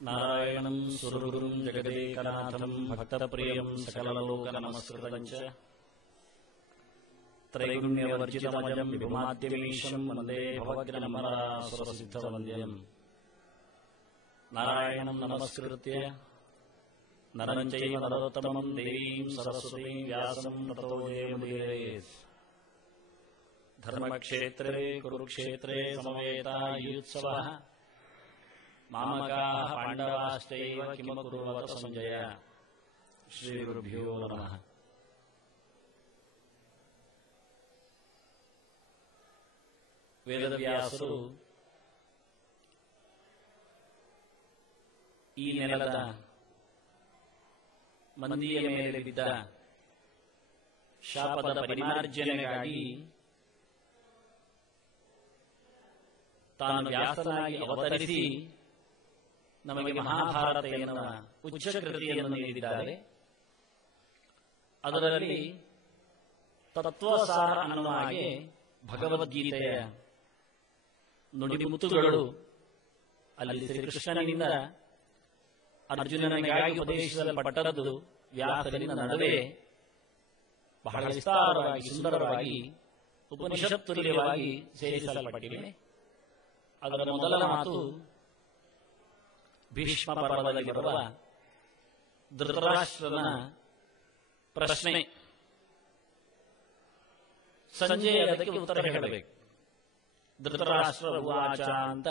ನಾರಾಯಣಂ ಸುರಗುರುಂ ಜಗದೇಕನಾಥಂ ಭಕ್ತಪ್ರಿಯಂ ಸಕಲಲೋಕನಮಸ್ಕೃತಂ ಚ ತ್ರೈಗುಣ್ಯವರ್ಜಿತಮಜಂ ವಿಭುಮಾದ್ಯಮೀಶಂ ವಂದೇ ಭವಗ್ನಮರಾಸುರಸಿದ್ಧವಂದ್ಯಂ ನಾರಾಯಣಂ ನಮಸ್ಕೃತ್ಯ ನರಂ ಚೈವ ನರೋತ್ತಮಂ ದೇವೀಂ ಸರಸ್ವತೀಂ ವ್ಯಾಸಂ ತತೋ ಜಯಮುದೀರಯೇತ್. ಧರ್ಮಕ್ಷೇತ್ರೇ ಕುರುಕ್ಷೇತ್ರೇ ಸಮವೇತಾಯುತ್ಸವಃ ಮಾಮಕಾಃ ಪಾಂಡವಾಶ್ಚೈವ ಕಿಮಕುರ್ವತ ಸಂಜಯ. ಶ್ರೀ ಗುರುಭ್ಯೋ ನಮಃ. ವೇದವ್ಯಾಸರು ಈ ನೆಲದ ಮಂದಿಯ ಮೇಲೆ ಬಿದ್ದ ಶಾಪದ ಪರಿಮಾರ್ಜನೆಗಾಗಿ ತಾನು ವ್ಯಾಸನಾಗಿ ಅವತರಿಸಿ ನಮಗೆ ಮಹಾಭಾರತ ಎನ್ನುವ ಉಚ್ಚಕೃತಿಯನ್ನು ನೀಡಿದ್ದಾರೆ. ಅದರಲ್ಲಿ ತತ್ವಸಾರ ಅನ್ನುವ ಹಾಗೆ ಭಗವದ್ಗೀತೆಯ ನುಡಿಮುತ್ತುಗಳು ಅಲ್ಲಿ ಶ್ರೀಕೃಷ್ಣನಿಂದ ಅರ್ಜುನನಿಗಾಗಿ ಉಪದೇಶಿಸಲ್ಪಟ್ಟದ್ದು ವ್ಯಾಸರಿನ ನಡುವೆ ಬಹಳ ವಿಸ್ತಾರವಾಗಿ ಸುಂದರವಾಗಿ ಉಪನಿಷತ್ತುಲ್ಯವಾಗಿ ಸೇರಿಸಲ್ಪಟ್ಟಿವೆ. ಅದರ ಮೊದಲ ಮಾತು ಭೀಷ್ಮ ಪರ್ವದಲ್ಲಿ ಬರುವ ಧೃತರಾಷ್ಟ್ರನ ಪ್ರಶ್ನೆ. ಸಂಜಯ ಅದಕ್ಕೆ ಉತ್ತರ ಹೇಳಬೇಕು. ಧೃತರಾಷ್ಟ್ರ ಉವಾಚ ಅಂತ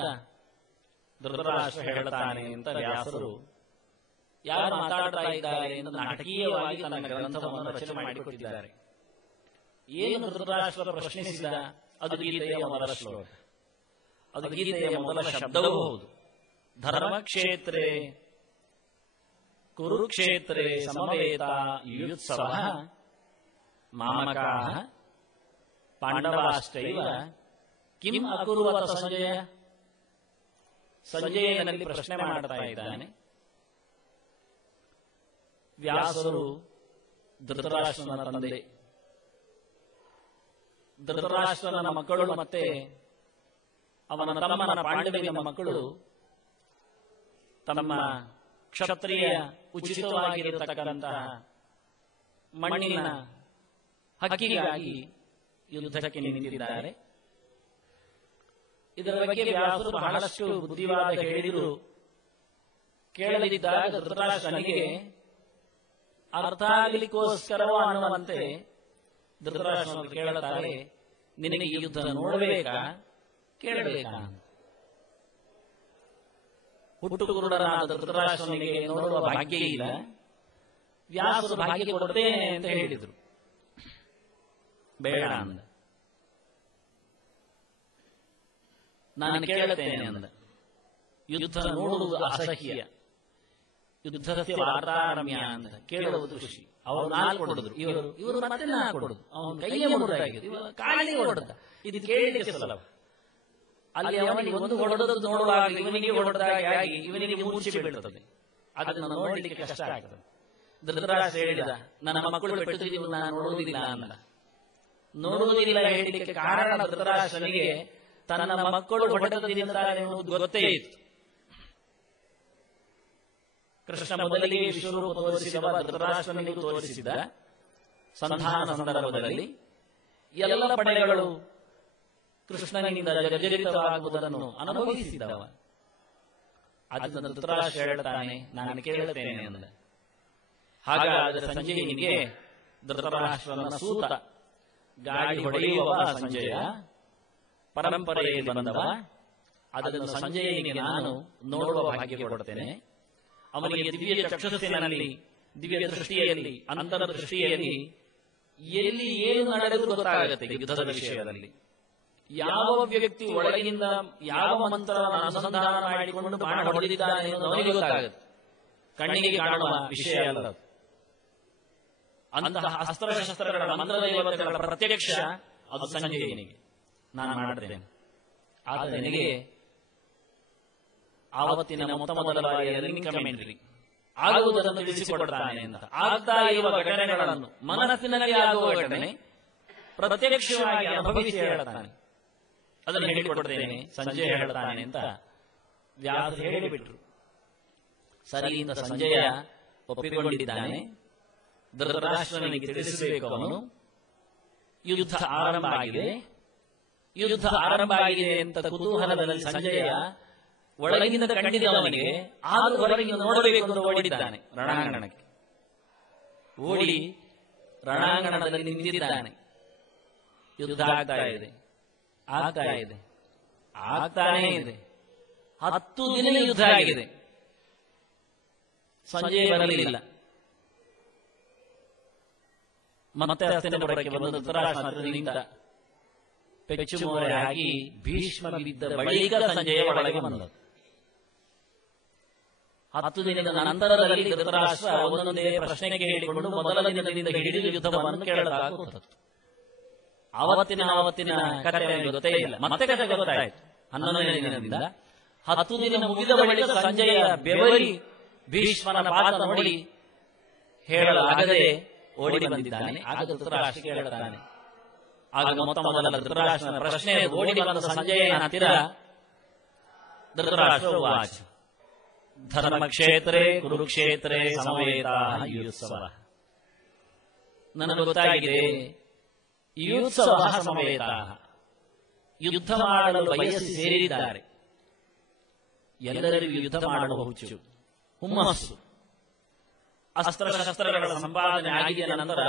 ಧೃತರಾಷ್ಟ್ರ ಹೇಳುತ್ತಾನೆ ಅಂತ ವ್ಯಾಸರು ಯಾರು ಮಾತಾಡ್ತಾ ಇದ್ದಾರೆ ಎಂದು ನಾಟಕೀಯವಾಗಿ ತನ್ನ ಗ್ರಂಥವನ್ನು ರಚನೆ ಮಾಡಿಕೊಟ್ಟಿದ್ದಾರೆ. ಏನು ಧೃತರಾಷ್ಟ್ರ ಪ್ರಶ್ನಿಸಿದ? ಅದು ಗೀತೆಯ ಮೊದಲ ಶ್ಲೋಕ, ಅದು ಗೀತೆಯ ಮೊದಲ ಶಬ್ದವೂ ಹೌದು. ಧರ್ಮಕ್ಷೇತ್ರೇ ಕುರುಕ್ಷೇತ್ರೇ ಸಮವೇತಾಯುತ್ಸವಃ ಮಾಮಕಾಃ ಪಾಂಡವಾಶ್ಚೈವ ಕಿಂ ಅಕುರ್ವತ ಸಂಜಯ. ಸಂಜಯನಲ್ಲಿ ಪ್ರಶ್ನೆ ಮಾಡ್ತಾ ಇದ್ದಾನೆ. ವ್ಯಾಸರು ಧೃತರಾಷ್ಟ್ರನ ತಂದೆ, ಧೃತರಾಷ್ಟ್ರನ ಮಕ್ಕಳು ಮತ್ತೆ ಅವನ ತಮ್ಮನ ಪಾಂಡವಿನ ಮಕ್ಕಳು ತಮ್ಮ ಕ್ಷತ್ರಿಯ ಉಚಿತವಾಗಿರತಕ್ಕಂತಹ ಮಣ್ಣಿನ ಹಕ್ಕಿಗಾಗಿ ಯುದ್ಧಕ್ಕೆ ನಿಂತಿದ್ದಾರೆ. ಇದರ ಬಗ್ಗೆ ವ್ಯಾಸರು ಬಹಳಷ್ಟು ಬುದ್ಧಿವಾದ ಹೇಳಿದರು. ಕೇಳಲಿದ್ದಾಗ ಧೃತರಾಷ್ಟ್ರನಿಗೆ ಅರ್ಥ ಆಗಲಿಕ್ಕೋಸ್ಕರವೋ ಅನ್ನುವಂತೆ ಧೃತರಾಷ್ಟ್ರನಿಗೆ ಕೇಳುತ್ತಾರೆ, ನಿನಗೆ ಈ ಯುದ್ಧ ನೋಡಬೇಕಾ ಕೇಳಬೇಕಾ? ಹುಟ್ಟು ಕುರುಡರಾದ ಧೃತರಾಷ್ಟ್ರನಿಗೆ ನೋಡುವ ಭಾಗ್ಯ ಇಲ್ಲ. ವ್ಯಾಸರು ಭಾಗ್ಯ ಕೊಡುತ್ತೇನೆ ಅಂತ ಹೇಳಿದರು. ಬೇಡ ಅಂದ. ನಾನು ಕೇಳುತ್ತೇನೆ ಅಂದ. ಯುದ್ಧ ನೋಡುವುದು ಅಸಹ್ಯ, ಯುದ್ಧಸ್ಯ ವಾರ್ತಾರಮ್ಯ ಅಂತ ಕೇಳುವುದು ಖುಷಿ. ಅವರು ನಾಲ್ಕು ಕೊಡುದ್ರು, ಇವರು ಮತ್ತೆ ನಾಲ್ಕು ಕೊಡುದು. ಅವನು ಕೈಯ ಮುರಿದಾಗಿದೆ, ಇವರು ಕಾಲಿಗೆ ಹೊಡೆದ. ಇದು ಕೇಳಲಿಕ್ಕೆ ಸಲವ. ಅಲ್ಲಿ ಅವನಿಗೆ ಒಂದು ಹೊಡೆದು ನೋಡುವಾಗ ಇವನಿಗೆ ಹೊಡೆದಾಗಿ ಆಗಿ ಇವನಿಗೆ ಮೂರ್ಛೆ ಬೀಳುತ್ತದೆ. ಅದನ್ನು ನೋಡಲಿಕ್ಕೆ ಕಷ್ಟ ಆಗ್ತದೆ. ಧೃತರಾಷ್ಟ್ರ ಹೇಳಿದ, ನನ್ನ ಮಕ್ಕಳು ಪೆಟ್ಟುತ್ತಿದ್ದು ನಾನು ನೋಡುವುದಿಲ್ಲ ಅಂದ. ನೋಡುವುದಿಲ್ಲ ಹೇಳಲಿಕ್ಕೆ ಕಾರಣ ಧೃತರಾಷ್ಟ್ರನಿಗೆ ತನ್ನ ಮಕ್ಕಳು ಹೊಡೆದದಿಂದ ಗೊತ್ತೇ ಇತ್ತು. ಕೃಷ್ಣ ಮೊದಲಿಗೆ ವಿಶ್ವರೂಪ ತೋರಿಸಿದವ ಧೃತರಾಷ್ಟ್ರನಿಗೆ ತೋರಿಸಿದ ಸಂಧಾನ ಸಂದರ್ಭದಲ್ಲಿ ಎಲ್ಲ ಪಡೆಗಳು ಕೃಷ್ಣನಿಂದ ಜರ್ಜರಿತವಾಗುವುದನ್ನು ಅನುಭವಿಸಿದವ. ಅದನ್ನು ಧೃತರಾಷ್ಟ್ರ ಹೇಳ್ತಾನೆ, ನಾನು ಕೇಳುತ್ತೇನೆ ಅಂದ. ಹಾಗಾದರೆ ಸಂಜಯನಿಗೆ ಧೃತರಾಷ್ಟ್ರನ ಸೂತ ಗಾಳಿ ಹೊಡೆಯುವ ಸಂಜಯ ಪರಂಪರೆಯಲ್ಲಿ ಬಂದವ. ಅದನ್ನು ಸಂಜಯನಿಗೆ ನಾನು ನೋಡುವ ಭಾಗ್ಯ ಕೊಡುತ್ತೇನೆ. ಅವನಿಗೆ ದಿವ್ಯ ಚಕ್ಷುಸ್ಸಿನಲ್ಲಿ, ದಿವ್ಯ ದೃಷ್ಟಿಯಲ್ಲಿ, ಅಂತರ ದೃಷ್ಟಿಯಲ್ಲಿ ಎಲ್ಲಿ ಏನು ನಡೆದು ಗೊತ್ತಾಗುತ್ತೆ. ಯುದ್ಧದ ವಿಷಯದಲ್ಲಿ ಯಾವ ವ್ಯಕ್ತಿ ಒಳಗಿಂದ ಯಾವ ಮಂತ್ರವನ್ನು ಅನುಸಂಧಾನ ಮಾಡಿಕೊಂಡು ಬಾಣ ಹೊಡೆದಿದ್ದಾನೆ ಎನ್ನುವುದು ಅವನಿಗೆ ಗೊತ್ತಾಗುತ್ತೆ. ಕಣ್ಣಿಗೆ ಕಾಣುವ ವಿಷಯ ಅಲ್ಲ. ಅಂತಹ ಅಸ್ತ್ರಶಸ್ತ್ರಗಳ ಮಂತ್ರದೇವತೆಗಳ ಪ್ರತ್ಯಕ್ಷ ಅದು ಸಂಜಯನಿಗೆ ನಾನು ಮಾಡುತ್ತೇನೆ. ಆದರೆ ನನಗೆ ಆವತ್ತಿನ ಮೊದಲ ಬಾರಿಯಲ್ಲಿ ಕಮೆಂಟ್ರಿ ಆಗುವುದನ್ನು ತಿಳಿಸಿಕೊಡ್ತಾನೆ ಅಂತ. ಆಗ್ತಾ ಇರುವ ಘಟನೆಗಳನ್ನು ಮನಸ್ಸಿನಲ್ಲಿ ಆಗುವ ಘಟನೆ ಪ್ರತ್ಯಕ್ಷವಾಗಿ ಅನುಭವಿಸಿ ಹೇಳ್ತಾನೆ. ಅದನ್ನು ಹೇಳಿಕೊಡ್ತೇನೆ ಸಂಜೆ ಹೇಳ್ತಾನೆ ಅಂತ ವ್ಯಾಸ ಹೇಳಿಬಿಟ್ರು. ಸರಿ ಇಂದ ಸಂಜಯ ಒಪ್ಪಿಕೊಂಡಿದ್ದಾನೆ. ಧೃತರಾಷ್ಟ್ರನಿಗೆ ತಿಳಿಸಬೇಕು ಅವನು. ಯುದ್ಧ ಆರಂಭ ಆಗಿದೆ. ಯುದ್ಧ ಆರಂಭ ಆಗಿದೆ ಅಂತ ಕುತೂಹಲದಲ್ಲಿ ಸಂಜಯ ಒಳಗಿನಿಂದ ಕಂಡಿದ್ದವನಿಗೆ ಆಗ ಹೊರಗೆ ನೋಡಬೇಕು ಅಂತ ಓಡಿದ್ದಾನೆ ರಣಾಂಗಣಕ್ಕೆ. ಓಡಿ ರಣಾಂಗಣದಲ್ಲಿ ನಿಂತಿದ್ದಾನೆ. ಯುದ್ಧ ಆಗ್ತಾ ಇದೆ, ಆಗ್ತಾ ಇದೆ, ಆಗ್ತಾನೇ ಇದೆ. 10 ದಿನ ಯುದ್ಧ ಆಗಿದೆ. ಸಂಜೆ ಬರಲಿಲ್ಲ. ಮತ್ತೆ ಹಸ್ತಿನಾಪುರಕ್ಕೆ ಬಂದು ಧೃತರಾಷ್ಟ್ರ ನಿಂತ. ಪೆಚ್ಚು ಮೋರೆ ಹಾಕಿ ಭೀಷ್ಮ ಬಿದ್ದ ಬಳಿಕ ಸಂಜೆಯ ಒಳಗೆ ಬಂದದ್ದು. 10 ದಿನದ ನಂತರದಲ್ಲಿ ಧೃತರಾಷ್ಟ್ರ ಒಂದೊಂದೇ ಪ್ರಶ್ನೆಗೆ ಹೇಳಿಕೊಂಡು ಮೊದಲ ದಿನದಿಂದ ಹಿಡಿದು ಯುದ್ಧವನ್ನು ಕೇಳಲಾಗುತ್ತದೆ. ಆವತ್ತಿನ ಕಥೆ ಗೊತ್ತೇ ಇಲ್ಲ. ಮತ್ತೆ ಕಥೆ ಗೊತ್ತಾಯಿತು 11ನೇ ದಿನದಿಂದ. 10 ದಿನ ಮುಗಿದ ಬಳಿಕ ಸಂಜೆಯ ಬೆವರಿ ಭೀಷ್ಮನ ಪಾದ ನೋಡಿ ಹೇಳಲಾಗದೆ ಓಡಿ ಬಂದಿದ್ದಾನೆ. ಆಗ ಧೃತರಾಷ್ಟ್ರ ಕೇಳುತ್ತಾನೆ. ಆಗ ಮೊದಲ ಧೃತರಾಷ್ಟ್ರನ ಪ್ರಶ್ನೆ ಓಡಿ ಬಂದ ಸಂಜಯನ ಹತ್ತಿರ ಧೃತರಾಷ್ಟ್ರ ವಾಚ ಧರ್ಮಕ್ಷೇತ್ರೇ ಕುರುಕ್ಷೇತ್ರೇ ಸಮವೇತಾಃ ಯುತ್ಸವಃ. ನನಗೆ ಗೊತ್ತಾಗಿದೆ, ಯುತ್ಸವಃ ಸಮವೇತಾಃ, ಯುದ್ಧ ಮಾಡಲು ಬಯಸಿ ಸೇರಿದ್ದಾರೆ. ಎಲ್ಲರಿಗೂ ಯುದ್ಧ ಮಾಡುವ ಹುಚ್ಚು, ಹುಮ್ಮಸ್ಸು. ಅಸ್ತ್ರಶಸ್ತ್ರಗಳ ಸಂಪಾದನೆ ಆಗಿದ ನಂತರ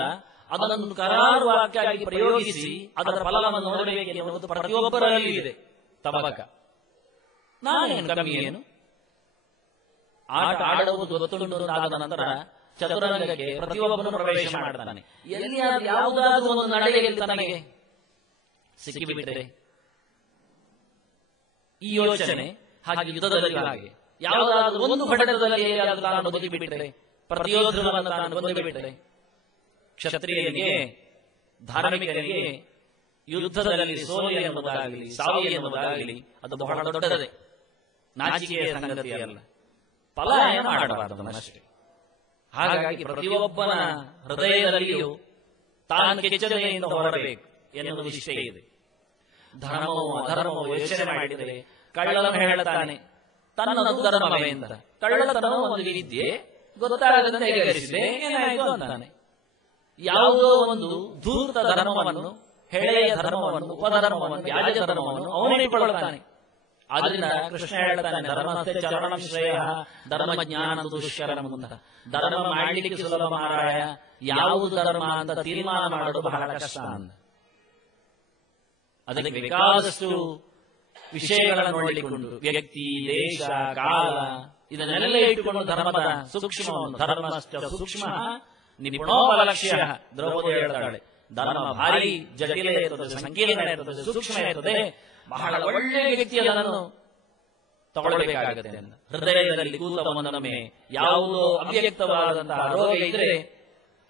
ಅದನ್ನು ಕರಾರುವಾಕ್ಕಾಗಿ ಪ್ರಯೋಗಿಸಿ ಅದರ ಫಲವನ್ನು ನೋಡಬೇಕು ಎನ್ನುವುದು ಪ್ರತಿಯೊಬ್ಬರಲ್ಲಿ ಇದೆ. ತಬಕ ನಾನೇನು ಕಮ್ಮಿ ಏನು? ಆಟ ಆಡುವುದು ಗೊತ್ತುಂಟು ಆದ ನಂತರ ಚತುರಂಗಕ್ಕೆ ಪ್ರತಿಯೊಬ್ಬನು ಪ್ರವೇಶ ಮಾಡ್ತಾನೆ. ಎಲ್ಲಿಯಾದ್ರೂ ಯಾವುದಾದ್ರೂ ಒಂದು ನಡೆಯಲ್ಲಿ ತನಗೆ ಸಿಕ್ಕಿಬಿಟ್ಟರೆ ಈ ಯೋಚನೆ ಹಾಗೆ ಯುದ್ಧದಲ್ಲಿ ಹಾಗೆ ಯಾವುದಾದ್ರೂ ಒಂದು ಘಟಕದಲ್ಲಿ ತಾನು ಬದುಕಿಬಿಟ್ಟರೆ, ಪ್ರತಿಯೋಧನವನ್ನು ತಾನು ಬದುಕಿಬಿಟ್ಟರೆ, ಕ್ಷತ್ರಿಯನಿಗೆ ಧಾರ್ಮಿಕನಿಗೆ ಯುದ್ಧದಲ್ಲಿ ಸೋಲು ಎನ್ನುವುದಾಗಲಿ ಸಾವು ಎನ್ನುವುದಾಗಲಿ ಅದು ಬಹಳ ದೊಡ್ಡದೇ, ನಾಚಿಕೆಯ ಸಂಗತಿಯಲ್ಲ. ಪಲಾಯನ ಮಾಡಬಾರದಷ್ಟೇ. ಹಾಗಾಗಿ ಪ್ರತಿಯೊಬ್ಬನ ಹೃದಯದಲ್ಲಿಯೂ ತಾನು ಕೆಚ್ಚದೆಯಿಂದ ಹೊರಬೇಕು ಎನ್ನುವ ವಿಷಯ ಇದೆ. ಧರ್ಮವೋ ಅಧರ್ಮವೋ ಯೋಚನೆ ಮಾಡಿದರೆ ಕಳ್ಳನು ಹೇಳುತ್ತಾನೆ ತನ್ನದು ಧರ್ಮವೇ ಅಂತ. ಕಳ್ಳತನವೂ ಒಂದು ವಿದ್ಯೆ, ಗೊತ್ತಾಗದಂತೆ ಹೇಗರಿಸಿದೆ ಏನಾಯಿತು ಅಂತಾನೆ. ಯಾವುದೋ ಒಂದು ಧೂರ್ತ ಧರ್ಮವನ್ನು, ಹೆಳೆಯ ಧರ್ಮವನ್ನು, ಉಪಧರ್ಮವನ್ನು, ವ್ಯಾಜ ಧರ್ಮವನ್ನು ಅವನಿಕೊಳ್ಳುತ್ತಾನೆ. ಆದ್ರಿಂದ ಕೃಷ್ಣ ಹೇಳ್ತಾನೆ, ಧರ್ಮಸ್ಥೆ ಚರಣಂ ಶ್ರೇಯ ಧರ್ಮಜ್ಞಾನ ದುಷ್ಕರಂ ಅಂತ. ಧರ್ಮ ಮಾಡಲಿಕ್ಕೆ ಸುಲಭ ಮಾರಾಯ, ಯಾವುದು ಧರ್ಮ ಅಂತ ತೀರ್ಮಾನ ಮಾಡೋದು ಬಹಳ ಕಷ್ಟ ಅಂತ. ಅದಕ್ಕೆ ಬೇಕಾದಷ್ಟು ವಿಷಯಗಳನ್ನು ನೋಡಿಕೊಂಡು ವ್ಯಕ್ತಿ, ದೇಶ, ಕಾಲ ಇದನ್ನೆಲ್ಲ ಇಟ್ಟುಕೊಂಡು ಧರ್ಮದ ಸೂಕ್ಷ್ಮವನ್ನು, ಧರ್ಮಶ್ಚ ಸೂಕ್ಷ್ಮ ನಿಪುಣೋಪಲಕ್ಷ್ಯ ದ್ರೌಪದಿ ಹೇಳ್ತಾಳೆ. ಧರ್ಮ ಭಾರಿ ಜಟಿಲ ಇರ್ತದೆ, ಸಂಕೀರ್ಣ ಇರ್ತದೆ, ಸೂಕ್ಷ್ಮ ಇರ್ತದೆ. ಬಹಳ ಒಳ್ಳೆಯ ವ್ಯಕ್ತಿ ಅದನ್ನು ತಗೊಳ್ಳಬೇಕಾಗುತ್ತೆ ಅಂತ. ಹೃದಯದಲ್ಲಿ ಕೂತ ಒಂದೊಮ್ಮೆ ಯಾವುದೋ ಅವ್ಯಕ್ತವಾದಂತಹ ರೋಗ ಇದ್ರೆ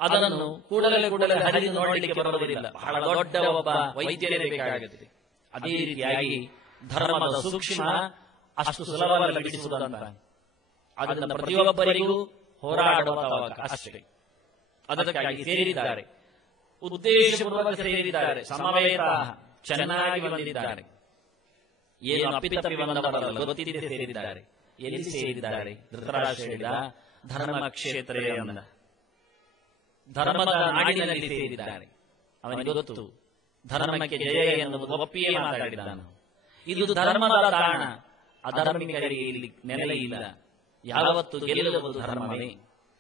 ಅದನ್ನು ಕೂಡಲೇ ಹರಿದು ನೋಡಲಿಕ್ಕೆ ಬರುವುದಿಲ್ಲ. ಬಹಳ ದೊಡ್ಡ ಒಬ್ಬ ವೈದ್ಯರೇ ಬೇಕಾಗುತ್ತೆ. ಅದೇ ರೀತಿಯಾಗಿ ಧರ್ಮದ ಸೂಕ್ಷ್ಮ ಅಷ್ಟು ಸುಲಭವಾಗಿ ಬಿಡಿಸುವುದಂತ. ಅದರಿಂದ ಪ್ರತಿಯೊಬ್ಬರಿಗೂ ಹೋರಾಡುವ ಅಷ್ಟೇ. ಅದಕ್ಕಾಗಿ ಸೇರಿದ್ದಾರೆ, ಉದ್ದೇಶಪೂರ್ವಕ ಸೇರಿದ್ದಾರೆ, ಸಮವೇತ ಚೆನ್ನಾಗಿ ಬಂದಿದ್ದಾರೆ. ಏನು ಅಪಿತಪ್ಪಿ ಬಂದವರಲ್ಲ, ಗೊತ್ತಿದ್ದೇ ಸೇರಿದ್ದಾರೆ. ಎಲ್ಲಿ ಸೇರಿದ್ದಾರೆ? ಧೃತರಾಷ್ಟ್ರ ಹೇಳಿದ ಧರ್ಮ ಕ್ಷೇತ್ರೇ ಅಂದ. ಧರ್ಮದ ನಾಡಿನಲ್ಲಿ ಸೇರಿದ್ದಾರೆ. ಅವನಿಗೆ ಗೊತ್ತು ಧರ್ಮಕ್ಕೆ ಜಯ ಎನ್ನುವುದು ಒಪ್ಪಿಯೇ ಮಾತಾಡಿದ್ದಾನು. ಇದು ಧರ್ಮದ ತಾಣ, ಅಧರ್ಮಿಕರಿಗೆ ಇಲ್ಲಿ ನೆಲೆ ಇಲ್ಲ. ಯಾವತ್ತು ಗೆಲ್ಲುವುದು ಧರ್ಮವೇ.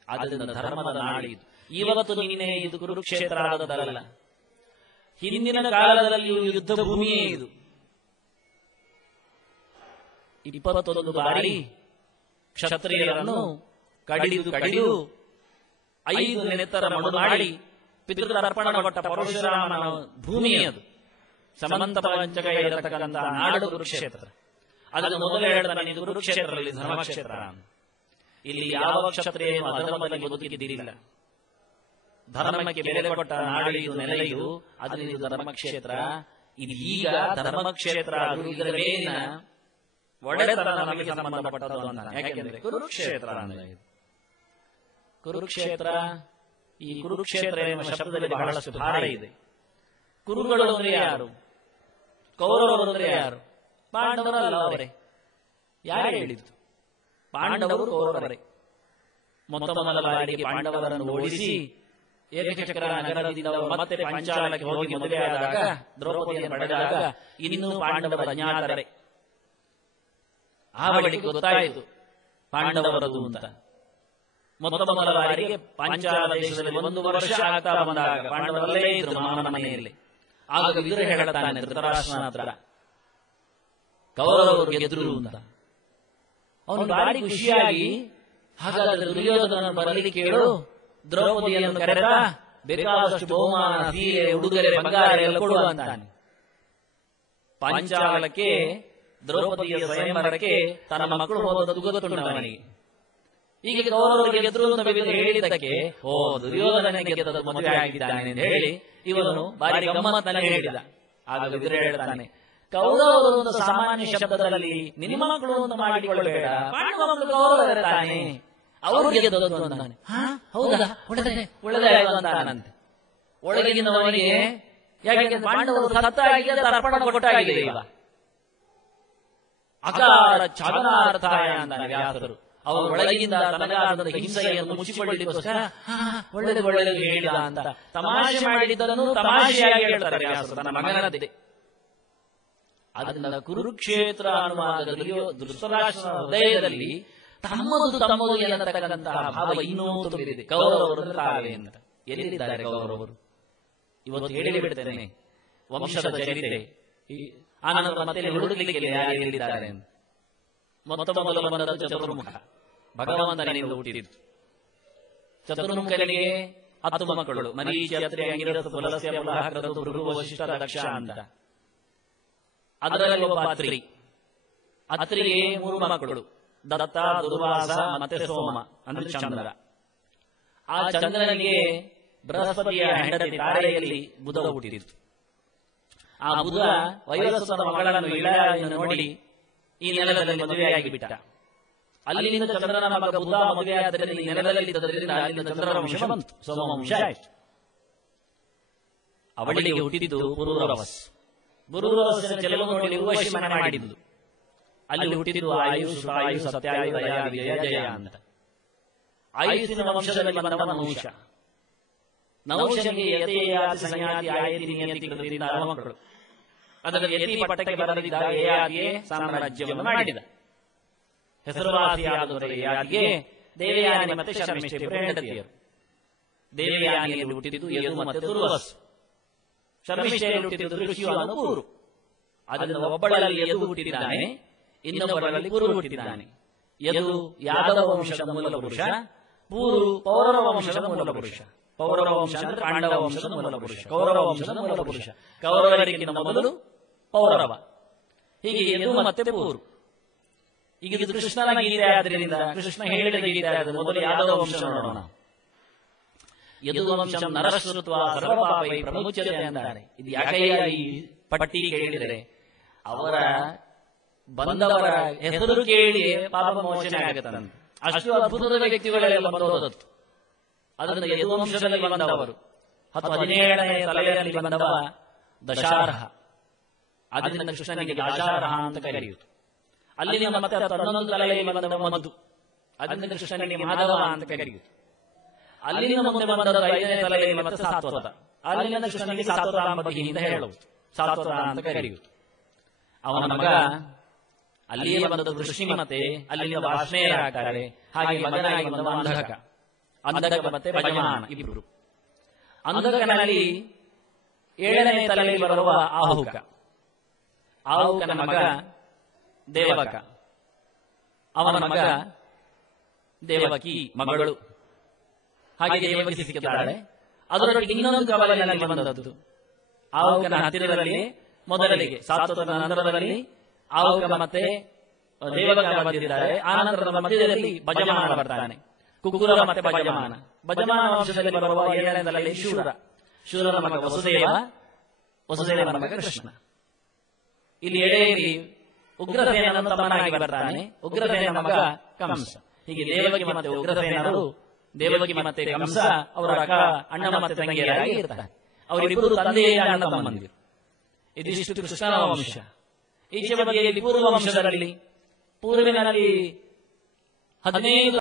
ಆದ್ದರಿಂದ ಧರ್ಮದ ನಾಡಿದು. ಇವತ್ತು ನಿನ್ನೆ ಇದು ಕುರುಕ್ಷೇತ್ರ ಆದದಲ್ಲ, ಹಿಂದಿನ ಕಾಲದಲ್ಲಿಯೂ ಯುದ್ಧ ಭೂಮಿಯೇ ಇದು. 21 ಬಾರಿ ಕ್ಷತ್ರಿಯರನ್ನು ಕಡಿದು 5 ನೆತ್ತರ ಮಡು ಮಾಡಿ ಪಿತೃತರ್ಪಣ ಕೊಟ್ಟ ಪರಶುರಾಮನ ಭೂಮಿ ಅದು. ಸಮಂತ ಪಂಚಕ ಇರತಕ್ಕಂತಹ ನಾಡು ಕುರುಕ್ಷೇತ್ರ. ಅದನ್ನು ಮೊದಲು ಹೇಳ್ತಾನೆ, ಇದು ಕುರುಕ್ಷೇತ್ರದಲ್ಲಿ ಧರ್ಮಕ್ಷೇತ್ರ. ಇಲ್ಲಿ ಯಾವ ಕ್ಷತ್ರಿಯ ಅಧರ್ಮದಲ್ಲಿ ಬದುಕಿದ್ದಿಲ್ಲ. ಧರ್ಮಕ್ಕೆ ಬೆಲೆ ಕೊಟ್ಟ ನಾಡಿಯು ನೆಲೆಯು ಅದರಲ್ಲಿ ಧರ್ಮಕ್ಷೇತ್ರ. ಇದು ಈಗ ಧರ್ಮಕ್ಷೇತ್ರ ಇದರ ಮೇಲಿನ ಒಡೆತನ ನಮಗೆ ಸಂಬಂಧಪಟ್ಟದು ಅಂತ. ಯಾಕೆಂದ್ರೆ ಕುರುಕ್ಷೇತ್ರ ಅಂದ್ರೆ ಕುರುಕ್ಷೇತ್ರ, ಈ ಕುರುಕ್ಷೇತ್ರ ಎಂಬ ಶಬ್ದದಲ್ಲಿ ಬಹಳಷ್ಟು ಭಾರ ಇದೆ. ಕುರುಗಳು ಅಂದ್ರೆ ಯಾರು? ಕೌರವರು ಅಂದ್ರೆ ಯಾರು? ಪಾಂಡವರಲ್ಲ ಅವರೇ. ಯಾರು ಹೇಳಿದ್ದು? ಪಾಂಡವರು ಕೌರವರೇ. ಮೊದಲ ಬಾರಿಗೆ ಪಾಂಡವರನ್ನು ಓಡಿಸಿ ಏಕಚಕ್ರ ನಗರದಿಂದ ಮತ್ತೆ ಪಾಂಚಾಲಕ್ಕೆ ಹೋಗಿ ಮದುವೆಯಾದಾಗ ದ್ರೌಪದಿಯನ್ನು ಪಡೆದಾಗ ಇನ್ನೂ ಪಾಂಡವರ ಅಜ್ಞಾತರೇ. ಆ ಬಳಿಕ ಗೊತ್ತಾಯಿತು ಪಾಂಡವರದು ಅಂತ. ಮೊದಲ ಬಾರಿಗೆ ಪಾಂಚಾಲ ದೇಶದಲ್ಲಿ 1 ವರ್ಷ ಆಗ್ತಾ ಬಂದಾಗ ಪಾಂಡವರಲ್ಲೇ ಇದ್ರು ಮಾಮನ ಮನೆಯಲ್ಲಿ. ಆಗ ವಿದುರ ಹೇಳುತ್ತಾನೆ ಧೃತರಾಷ್ಟ್ರನ ಹತ್ರ, ಕೌರವರು ಗೆದ್ರು ಅಂತ. ಅವನು ಭಾರಿ ಖುಷಿಯಾಗಿ, ಹಾಗಾದ್ರೆ ದುರ್ಯೋಧನ ಬರಲಿ ಕೇಳು, ದ್ರೌಪದಿಯನ್ನು ಕರೆದ ಬೇಕಾದಷ್ಟು ಬಹುಮಾನ, ಸೀರೆ, ಉಡುಗೊರೆ, ಬಂಗಾರ ಎಲ್ಲ ಕೊಡುವ ಅಂತಾನೆ. ಪಾಂಚಾಲಕ್ಕೆ ದ್ರೌಪದಿಯ ಸ್ವಯಂವರಕ್ಕೆ ತನ್ನ ಮಕ್ಕಳು ಹೋದದ್ದು ಗೊತ್ತುಂಟು ಅವನಿಗೆ. ಈಗ ಕೌರವರಿಗೆ ಗೆದ್ರು ಅಂತ ಹೇಳಿದ್ದಕ್ಕೆ, ಓ ದುರ್ಯೋಧನನಿಗೆ ಗೆದ್ದದ್ದು ಮದುವೆ ಆಗಿದ್ದಾನೆ ಅಂತ ಹೇಳಿ ಇವನು ಬಾರಿ ಗಮ್ಮತ್ತಲ್ಲಿ ಹೇಳಿದ. ಆಗ ವಿದುರ ಹೇಳ್ತಾನೆ, ಕೌರವರು ಒಂದು ಸಾಮಾನ್ಯ ಶಬ್ದದಲ್ಲಿ ನಿಮ್ಮ ಮಕ್ಕಳು ಅಂತ ಮಾಡಿಕೊಳ್ಳಬೇಡ, ಪಾಂಡವ ಮಕ್ಕಳು ಕೌರವರಿರ್ತಾನೆ, ಅವ್ರಿಗೆ ಗೆದ್ದದ್ದು ಅಂತಾನೆ. ಹೌದಾ, ಒಳ್ಳೆದೇ ಅಂತಾನಂತೆ. ಒಳಗಿನವನಿಗೆ ಯಾಕೆ ಪಾಂಡವರು ಸತ್ತಾಗಿ ತರ್ಪಣ ಕೊಟ್ಟಾಗಿದೆ. ಈಗ ಅಕಾರ ಚಗನಾರ್ಥಾಯ ಅಂತಾನೆ ವ್ಯಾಸರು. ಅವರು ಒಳಗಿಂದ ತನಗಾದ ಹಿಂಸೆಯನ್ನು ಮುಚ್ಚಿಕೊಳ್ಳಲಿಕ್ಕೋಸ್ಕರ ಒಳ್ಳೆದು ಹೇಳಿದ ಅಂತ ತಮಾಷೆ ಮಾಡಿದ್ದನ್ನು ತಮಾಷೆಯಾಗಿ ಹೇಳ್ತಾರೆ ವ್ಯಾಸರು ತನ್ನ ಮಗನದ್ದೇ. ಅದರಿಂದ ಕುರುಕ್ಷೇತ್ರ ಅನ್ನುವಾಗದಲ್ಲಿ ಧೃತರಾಷ್ಟ್ರನ ಹೃದಯದಲ್ಲಿ ತಮ್ಮದು ಎನ್ನತಕ್ಕಂತಹ ಭಾವ ಇನ್ನೂ ತುಂಬಿದೆ. ಕೌರವರು ತಾವೇ ಅಂತ. ಎಲ್ಲಿದ್ದಾರೆ ಕೌರವರು? ಇವತ್ತು ಹೇಳಿಬಿಡ್ತೇನೆ ವಂಶದ ಚರಿತ್ರೆ. ಆನಂತರ ಮತ್ತೆ ಹುಡುಕಲಿಕ್ಕೆ ಯಾರು ಹೇಳಿದ್ದಾರೆ ಅಂತ. ಮೊದಲು ಬಂದದ್ದು ಚತುರ್ಮುಖ, ಭಗವಂತನಿಂದ ಹುಟ್ಟಿದ್ದು. ಚತುರ್ಮುಖನಿಗೆ 10 ಮಕ್ಕಳು, ಮರೀಚಿ, ಅತ್ರಿ, ಅಂಗಿರಸ, ತುಲಸ್ಯ, ಪ್ರಹ್ಲಾದ, ಭೃಗು, ವಶಿಷ್ಠ, ದಕ್ಷ ಅಂತ. ಅದರಲ್ಲಿ ಒಬ್ಬ ಅತ್ರಿ. ಅತ್ರಿಗೆ 3 ಮಕ್ಕಳು, ದತ್ತ, ದುರ್ವಾಸ ಮತ್ತೆ ಸೋಮ ಅಂದ್ರೆ ಚಂದ್ರ. ಆ ಚಂದ್ರನಿಗೆ ಬೃಹಸ್ಪತಿಯ ಹೆಂಡತಿ ತಾರೆಯಲ್ಲಿ ಬುಧ ಹುಟ್ಟಿತ್ತು. ಆ ಬುಧ ವೈವಸ್ವತನ ಮಗಳನ್ನು ಇಳೆಯನ್ನು ನೋಡಿ ಈ ನೆಲದಲ್ಲಿ ಮದುವೆಯಾಗಿ ಬಿಟ್ಟ. ಅಲ್ಲಿಂದ ಚಂದ್ರನ ಮಗ ಬುಧ ಮದುವೆಯಾದರೆ ಈ ನೆಲದಲ್ಲಿದ್ದರಿಂದ ಅಲ್ಲಿಂದ ಚಂದ್ರನ ವಂಶ ಬಂತು, ಸೋಮವಂಶ ಆಯಿತು. ಅವಳಿಗೆ ಹುಟ್ಟಿದ್ದು ಪುರೂರವಸ್. ಪುರೂರವಸ್ಸಿನ ಕೆಲವು ನೋಡಿ ಉರ್ವಶಿ ಮನೆ ಮಾಡಿದ್ದು. ಅಲ್ಲಿ ಹುಟ್ಟಿದ್ದು ಆಯುಷ್, ಆಯುಷ್, ಸತ್ಯಾಯು, ದಯ, ವಿಜಯ, ಜಯ ಅಂತ. ಆಯುಷಿನ ವಂಶದಲ್ಲಿ ಬಂದವ ನಹುಷ. ನಹುಷನಿಗೆ ಯತಿಯಾದಿ, ಸಂಯಾತಿ, ಆಯತಿ, ನಿಯತಿ, ಕೃತಿಯಿಂದ 6 ಮಕ್ಕಳು. ಅದರಲ್ಲಿ ಯತಿ ಪಟ್ಟಕ್ಕೆ ಬರದಿದ್ದ ಯಯಾದಿಗೆ ಸಾಮ್ರಾಜ್ಯವನ್ನು ಮಾಡಿದ. ಹೆಸರುವಾಸಿಯಾದ ಯಯಾದಿಗೆ ದೇವಯಾನಿ ಮತ್ತೆ ಶರ್ಮಿಷ್ಠೆ ಹೆಂಡತಿಯರು. ದೇವಯಾನಿಯಲ್ಲಿ ಹುಟ್ಟಿದ್ದು ಯದು ಮತ್ತೆ ದುರ್ವಸ್. ಶರ್ಮಿಷ್ಠೆಯಲ್ಲಿ ಹುಟ್ಟಿದ್ದು ಋಷಿಯು ಅನ್ನೋ ಪೂರು. ಅದರಿಂದ ಒಬ್ಬಳಲ್ಲಿ ಯದು ಹುಟ್ಟಿದ್ದಾನೆ, ಇನ್ನೊಬ್ಬರಲ್ಲಿ ಪೂರು ಹುಟ್ಟಿದ್ದಾನೆ. ಯದು ಯಾದವ ವಂಶದ ಮೂಲ ಪುರುಷ, ಪೂರು ಪೌರವ ವಂಶದ ಮೂಲ ಪುರುಷ. ಪೌರವ ವಂಶ ಅಂದ್ರೆ ಪಾಂಡವ ವಂಶದ ಮೂಲ ಪುರುಷ, ಕೌರವ ವಂಶದ ಮೂಲ ಪುರುಷ. ಕೌರವರಿಗಿಂತ ಮೊದಲು ಪೌರವ. ಹೀಗೆ ಯದು ಮತ್ತೆ ಪೂರು. ಈಗ ಇದು ಕೃಷ್ಣನ ಗೀತೆ ಆದ್ರಿಂದ ಕೃಷ್ಣ ಹೇಳಿದ ಗೀತೆ ಆದ ಮೊದಲು ಯಾದವ ವಂಶ ನೋಡೋಣ. ಯದು ವಂಶಂ ನರಶ್ರುತ್ವ ಸರ್ವಪಾಪೈ ಪ್ರಮುಚ್ಯತೆ ಅಂತಾರೆ. ಇದು ಯಾಕಯ್ಯ ಈ ಪಟ್ಟಿ ಕೇಳಿದರೆ ಅವರ ಬಂದವರ ಹೆಸರು ಕೇಳಿ ಪಾಪ ಮೋಚನೆ ಆಗುತ್ತಂತೆ. ಅಷ್ಟು ಅದ್ಭುತದ ವ್ಯಕ್ತಿಗಳೆಲ್ಲ ಬಂದೋದತ್ತು. ಅದರಿಂದ ಯದುವಂಶದಲ್ಲಿ ಬಂದವರು 17ನೇ ತಲೆಯಲ್ಲಿ ಬಂದವ ದಶಾರ್ಹ. ಅದರಿಂದ ಕೃಷ್ಣನಿಗೆ ದಾಶಾರ್ಹ ಅಂತ ಕರೆಯುವುದು. ಅಲ್ಲಿಂದ ಮತ್ತೆ 11 ತಲೆಯಲ್ಲಿ ಬಂದವ ಮಧು. ಅದರಿಂದ ಕೃಷ್ಣನಿಗೆ ಮಾಧವ ಅಂತ ಕರೆಯುವುದು. ಅಲ್ಲಿಂದ ಮುಂದೆ ಬಂದದ 5ನೇ ತಲೆಯಲ್ಲಿ ಮತ್ತೆ ಸಾತ್ವತ. ಅಲ್ಲಿಂದ ಕೃಷ್ಣನಿಗೆ ಸಾತ್ವತಾಂಬ ಬಗೆಯಿಂದ ಹೇಳುವುದು, ಸಾತ್ವತ ಅಂತ ಕರೆಯುವುದು. ಅವನ ಮಗ ಅಲ್ಲಿಯೇ ಬಂದದ್ದು ವೃಷ್ಣಿಮತೆ, ಅಲ್ಲಿಂದ ವಾಷ್ಣೇಯ ಆಗ್ತಾರೆ. ಹಾಗೆ ಮಗನಾಗಿ ಬಂದವ ಅಂಧಕ. ಅಂಧಕ ಮತ್ತೆ ಭಜಮಾನ ಇಬ್ಬರು. ಅಂಧಕನಲ್ಲಿ 7ನೇ ತಲೆಯಲ್ಲಿ ಬರುವ ಆಹುಕ. ಆಹುಕನ ಮಗ ದೇವಕ. ಅವನ ಮಗ ದೇವಕಿ ಮಗಳು. ಹಾಗೆ ದೇವಕಿ ಸಿಕ್ಕಿದ್ದಾಳೆ. ಅದರೊಳಗೆ ಇನ್ನೊಂದು ಕವಲಿನಲ್ಲಿ ಬಂದದ್ದು ಆಹುಕನ ಹತ್ತಿರದಲ್ಲಿ ಮೊದಲಿಗೆ ಸಾತ್ವತನ ನಂತರದಲ್ಲಿ ಆಹುಕ ಮತ್ತೆ ದೇವಕ ಬಂದಿದ್ದಾರೆ. ಆ ನಂತರದ ಮಧ್ಯದಲ್ಲಿ ಭಜಮಾನ ಬರ್ತಾನೆ. ಕುಕುರ ಮತ್ತೆ ಭಜಮಾನ. ಭಜಮಾನ ವಂಶದಲ್ಲಿ ಬರುವ 7ನೇ ತಲೆಯಲ್ಲಿ ಶೂರ. ಶೂರನ ಮಗ ವಸುದೇವ, ವಸುದೇವನ ಮಗ ಕೃಷ್ಣ. ಇಲ್ಲಿ ಎಡೆಯಲ್ಲಿ ಉಗ್ರಸೇನನ ತಮ್ಮನಾಗಿ ಬರ್ತಾನೆ. ಉಗ್ರಸೇನ ಮಗ ಕಂಸ. ಹೀಗೆ ದೇವಕಿ ಮತ್ತೆ ಉಗ್ರಸೇನರು, ದೇವಕಿ ಮತ್ತೆ ಕಂಸ ಅವರ ಅಣ್ಣ ಮತ್ತೆ ತಂಗಿಯರಾಗಿ ಇರ್ತಾರೆ. ಅವರಿಬ್ಬರು ತಂದೆಯ ಅಣ್ಣ ತಮ್ಮಂದಿರು. ಇದಿಷ್ಟು ಕೃಷ್ಣನ ವಂಶ. ಈಚೆ ಬದಿಯಲ್ಲಿ ಪೂರ್ವ ವಂಶದಲ್ಲಿ ಪೂರ್ವಿನಲ್ಲಿ 15